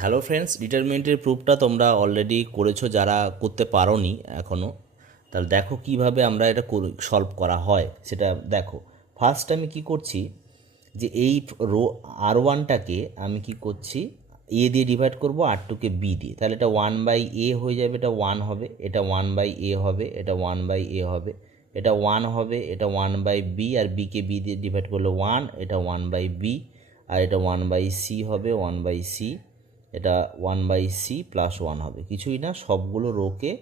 Hello friends, ডিটারমিনেন্টের প্রুফটা তোমরা already করেছো, যারা করতে পারোনি এখনও তাহলে দেখো কিভাবে আমরা এটা সলভ করা হয় সেটা দেখো। ফার্স্ট আমি কি করছি যে এই রো R1টাকে আমি কি করছি এ দিয়ে ডিভাইড করব, R2কে বি দিয়ে, তাহলে এটা 1/a হয়ে যাবে, এটা 1 হবে, এটা 1/a হবে, এটা 1/a হবে, এটা 1 হবে, এটা 1/b, আর বিকে বি দিয়ে ডিভাইড করলে 1, এটা 1/b, আর এটা 1/c হবে, 1/c, এটা 1/c প্লাস 1 হবে, কিছুই না, সবগুলো রোকে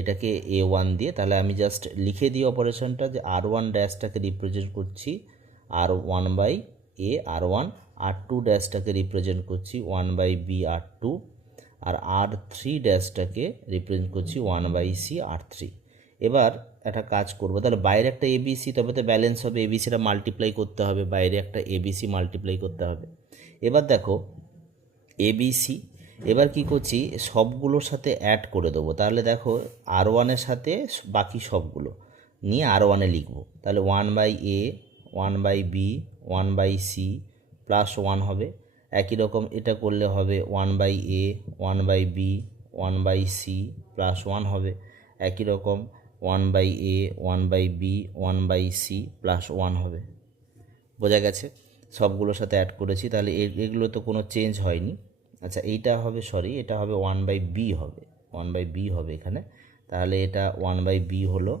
এটাকে A1 দিয়ে, তাহলে আমি জাস্ট লিখে দিই অপারেশনটা যে R1 ড্যাশটাকে রিপ্রেজেন্ট করছি R1/a R1, R2 ড্যাশটাকে রিপ্রেজেন্ট করছি 1/b R2, আর R3 ড্যাশটাকে রিপ্রেজেন্ট করছি 1/c R3। এবার একটা কাজ করবো, তাহলে বাইরে একটা ABC, তবে তো ব্যালেন্স হবে, ABCটা মাল্টিপ্লাই করতে হবে, বাইরে একটা ABC মাল্টিপ্লাই করতে হবে। এবার দেখো ABC, এবার কি করছি সবগুলোর সাথে অ্যাড করে দেবো, তাহলে দেখো R1-এর সাথে বাকি সবগুলো নিয়ে R1-এ লিখবো, তাহলে 1/a 1/b 1/c প্লাস 1 হবে। একই রকম এটা করলে হবে 1/a 1/b 1/c প্লাস 1 হবে। একই রকম 1/a 1/b 1/c প্লাস 1 হবে। বোঝা গেছে? সবগুলোর সাথে অ্যাড করেছি, তাহলে এগুলো তো কোনো চেঞ্জ হয়নি। আচ্ছা, এইটা হবে, সরি, এটা হবে 1/b হবে, 1/b হবে এখানে, তাহলে এটা 1/b হলো,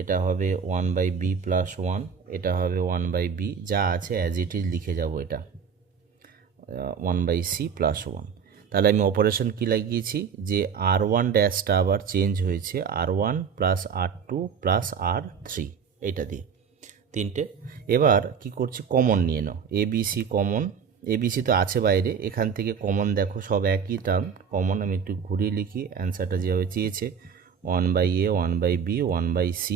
এটা হবে 1/b প্লাস 1, এটা হবে 1/b, যা আছে অ্যাজ ইট ইজ লিখে যাব, এটা 1/c প্লাস 1। তাহলে আমি অপারেশন কি লাগিয়েছি যে R1 ড্যাশটা আবার চেঞ্জ হয়েছে R1 plus R2 plus R3, এইটা দিয়ে তিনটে। এবার কি করছি, কমন নিয়ে নাও, ABC কমন, ABC তো আছে বাইরে, এখান থেকে কমন দেখো সব একই টার্ম কমন, আমি একটু ঘুরিয়ে লিখি, অ্যান্সারটা যেভাবে চেয়েছে 1/a 1/b 1/c,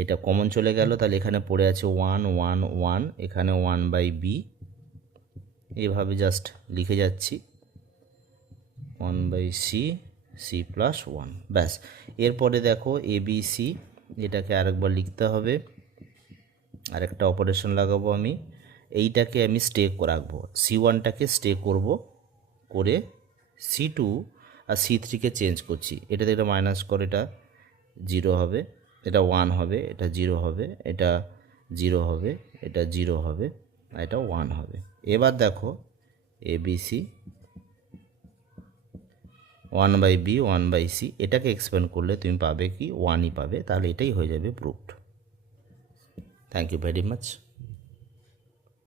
এটা কমন চলে গেল, তাহলে এখানে পড়ে আছে 1 1 1, এখানে 1/b, এভাবে জাস্ট লিখে যাচ্ছি 1/c c প্লাস 1, ব্যাস। এরপরে দেখো ABC, এটাকে আরেকবার লিখতে হবে, আরেকটা অপারেশন লাগাবো আমি, এইটাকে আমি স্টে রাখবো, C1টাকে স্টে করব, করে C2 আর C3কে চেঞ্জ করছি, এটাতে এটা মাইনাস করে, এটা 0 হবে, এটা 1 হবে, এটা 0 হবে, এটা 0 হবে, এটা 0 হবে, আর এটা 1 হবে। এবার দেখো ABC 1/b 1/c, এটাকে এক্সপ্যান্ড করলে তুমি পাবে কি 1ই পাবে, তাহলে এটাই হয়ে যাবে proofed. Thank you very much.